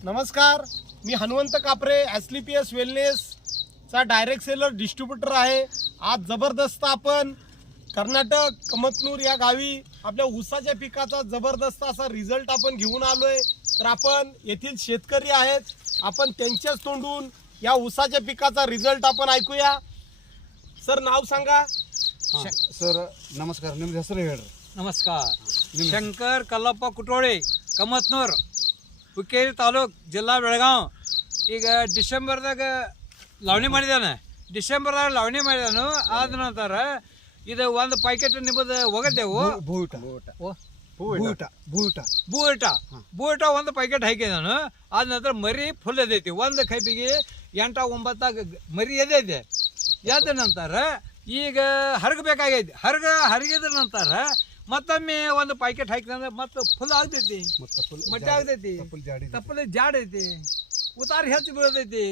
नमस्कार मी हनुमंत कापरे ॲस्लिपियस वेलनेसचा direct seller distributor आहे आज जबरदस्त आपण कर्नाटक कमतनूर या गावी आपल्या ऊसाच्या पिकाचा जबरदस्त असा रिझल्ट आपण घेऊन आलोय तर आपण येथील शेतकरी आहेत आपण त्यांच्याच तोंडून या ऊसाच्या पिकाचा रिझल्ट आपण ऐकूया सर नाव सांगा हा. ಸರ್ ನಮಸ್ಕಾರ ನಿಮ್ದು ಹೆಸರು ಹೇಳ್ರಿ ನಮಸ್ಕಾರ ಶಂಕರ್ ಕಲ್ಲಪ್ಪ ಕುಟೋಳಿ ಕಮತ್ನೂರ್ ಹುಕ್ಕೇರಿ ತಾಲೂಕು ಜಿಲ್ಲಾ ಬೆಳಗಾವ್. ಈಗ ಡಿಸೆಂಬರ್ದಾಗ ಲವಣಿ ಮಾಡಿದಾನೆ. ಡಿಸೆಂಬರ್ದಾಗ ಲವಣಿ ಮಾಡಿದಾನು. ಆದ ನಂತರ ಇದು ಒಂದು ಪ್ಯಾಕೆಟ್ ನಿಮ್ಮದು ಒಗದೇವು. ಓ, ಭೂಟ. ಭೂಟ. ಬೂಟ ಬೂಟ ಒಂದು ಪ್ಯಾಕೆಟ್ ಹಾಕಿದಾನು. ಆದ ನಂತರ ಮರಿ ಫುಲ್ ಎದೈತಿ. ಒಂದು ಕೈಪಿಗೆ ಎಂಟ ಒಂಬತ್ತಾಗ ಮರಿ ಎದೈತೆ. ಎದ್ದ ನಂತರ ಈಗ ಹರಗಬೇಕಾಗೈತಿ. ಹರಗ ಹರಗಿದ ನಂತರ ಮತ್ತೊಮ್ಮೆ ಒಂದು ಪ್ಯಾಕೆಟ್ ಹಾಕಿದ್ರೆ ಮತ್ತೆ ಫುಲ್ ಆಗ್ತೈತಿ. ಮತ್ತೆ ಫುಲ್ ಮಟ್ಟಿ ಆಗ್ತೈತಿ. ಫುಲ್ ಜಾಡಿ ತಪ್ಪಲೆ ಜಾಡ್ ಐತಿ. उतार ह्याच बिळतೈती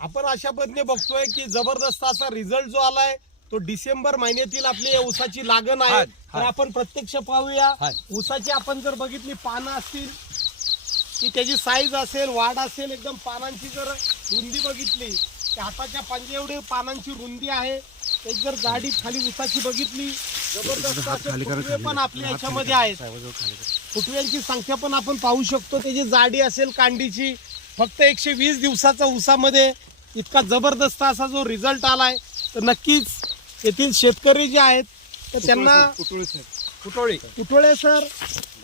आपण अशा पद्धतीने बघतोय की जबरदस्त असा रिझल्ट जो आलाय तो डिसेंबर महिन्यातील आपली ऊसाची लागण आहे तर आपण प्रत्यक्ष पाहूया ऊसाची आपण जर बघितली पानं असतील की त्याची साईज असेल वाढ असेल एकदम पानांची जर रुंदी बघितली तर हाताच्या पांजे एवढी पानांची रुंदी आहे एक जर गाडी खाली ऊसाची बघितली याच्यामध्ये आहेत. फुटव्यांची संख्या पण आपण पाहू शकतो. त्याची जाडी असेल कांडीची फक्त एकशे वीस दिवसाचा उसामध्ये इतका जबरदस्त असा जो रिझल्ट आलाय तर नक्कीच येथील शेतकरी जे आहेत तर त्यांना कुटोळे सर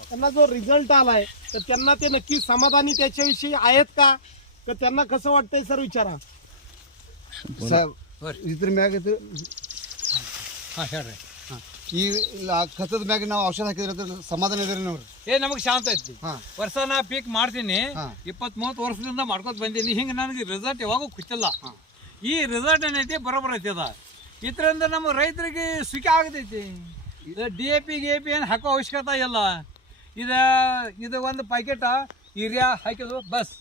त्यांना जो रिझल्ट आलाय तर त्यांना ते नक्की समाधानी त्याच्याविषयी आहेत का? तर त्यांना कसं वाटतंय सर विचारा. साहेब इतर मॅग हा ಈ ಲ- ಕಸದ ಮ್ಯಾಗ ನಾವು ಔಷಧ ಹಾಕಿದ್ರೆ ಅದ್ರ ಸಮಾಧಾನ ಇದ್ರಿ ನೋಡ್ರಿ ಏ ನಮಗೆ ಶಾಂತ ಐತಿ ಹಾ ವರ್ಷ ನಾ ಪೀಕ್ ಮಾಡ್ತೀನಿ ಹಾ. ಇಪ್ಪತ್ತ್ ಮೂವತ್ತು ವರ್ಷದಿಂದ ಮಾಡ್ಕೊತ ಬಂದೀನಿ ಹಿಂಗೆ ನನಗೆ ರಿಸಲ್ಟ್ ಯಾವಾಗೂ ಖುಚ್ಚಿಲ್ಲ ಈ ರಿಸಲ್ಟ್ ಏನೈತಿ ಬರೋಬ್ಬರ ಐತಿ ಅದ ಇದರಿಂದ ನಮ್ಮ ರೈತರಿಗೆ ಸುಖಿ ಆಗತೈತಿ ಡಿ ಎ ಪಿ ಗಿ ಎ ಪಿ ಏನು ಹಾಕೋ ಅವಶ್ಯಕತೆ ಇಲ್ಲ ಇದ ಇದು ಒಂದು ಪ್ಯಾಕೆಟ್ ಯೂರಿಯಾ ಹಾಕಿದ್ರು ಬಸ್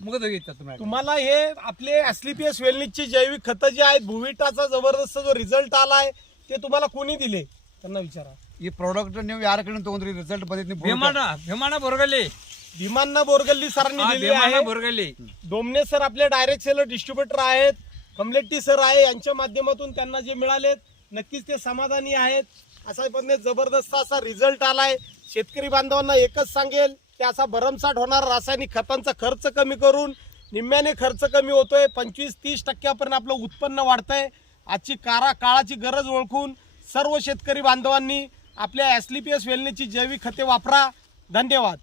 ಮುಗಿದು ಹೋಗೈತಿ ಮ್ಯಾಗ तुम्हाला हे आपले ॲस्लिपियस वेलनीसची जैविक खतं जी आहेत भुविटाचा जबरदस्त जो रिझल्ट आलाय ते तुम्हाला कोणी दिले त्यांना विचारा. ಈ प्रॉडक्ट नेऊन ಯಾರ तोंड ತಗೊಂಡ್ರಿ ರಿಸಲ್ಟ್ ಬಂದೈತಿ भीमाना बोरगल्ली बोरगल्ली सरांनी दिली दिलेली आहे. बोरगल्ली डोमने सर आपले डायरेक्ट सेलर डिस्ट्रीब्युटर आहेत. कमलेट्टी सर आहे. यांच्या माध्यमातून त्यांना जे मिळालेत नक्कीच ते समाधानी आहेत. अशा पद्धतीने जबरदस्त असा रिझल्ट आलाय. शेतकरी बांधवांना एकच सांगेल की असा भरमसाठ होणार रासायनिक खतांचा खर्च कमी करून निम्म्याने खर्च कमी होतोय. पंचवीस तीस टक्क्यापर्यंत आपलं उत्पन्न वाढतंय. आजची कारा काळाची गरज ओळखून सर्व शेतकरी बांधवांनी आपल्या ॲस्लिपियस वेलनेची जैविक खते वापरा. धन्यवाद.